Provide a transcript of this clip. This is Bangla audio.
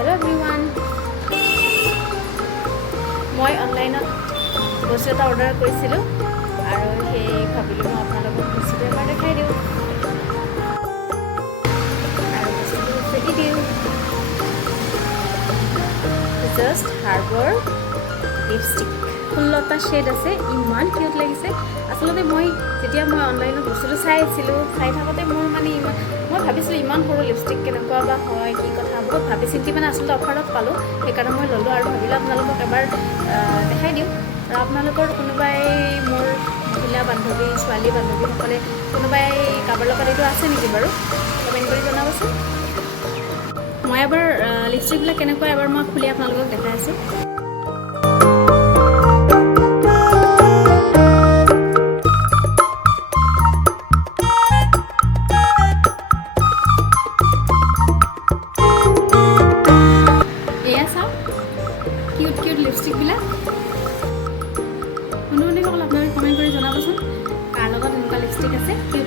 হেল্ল' এভৰিৱান মই অনলাইনত বস্তু এটা অৰ্ডাৰ কৰিছিলোঁ আৰু সেই ভাবিলোঁ মই আপোনালোকক বস্তুটো এবাৰ দেখাই দিওঁ। আৰু বস্তুটো দি দিওঁ? জাষ্ট হাৰ্বৰ লিপষ্টিক ষোল্লটা শ্বেড আছে, ইমান কিউট লাগিছে। আচলতে মই যেতিয়া মই অনলাইনত বস্তুটো চাই আছিলোঁ, চাই থাকোঁতে মোৰ মানে ইমান মই ভাবিছিলোঁ ইমান সৰু লিপষ্টিক কেনেকুৱা বা হয়, কি কথা বহুত ভাবি চিন্তি মানে আচলতে অফাৰত পালোঁ। সেইকাৰণে মই ল'লোঁ আৰু ভাবিলোঁ আপোনালোকক এবাৰ দেখাই দিওঁ। আৰু আপোনালোকৰ কোনোবাই মোৰ মহিলা বান্ধৱী ছোৱালী বান্ধৱীসকলে কোনোবাই কাৰোবাৰ লগত এইটো আছে নেকি বাৰু? কমেণ্ট কৰি জনাবচোন। মই এবাৰ লিপষ্টিকবিলাক কেনেকুৱা এবাৰ মই খুলি আপোনালোকক দেখাই আছোঁ। কিউট কিউট লিপষ্টিকবিলাক শুনো শুনি অকল আপোনালোকে কমেণ্ট কৰি জনাবচোন। কাৰ লগত এনেকুৱা লিপষ্টিক আছে কিউট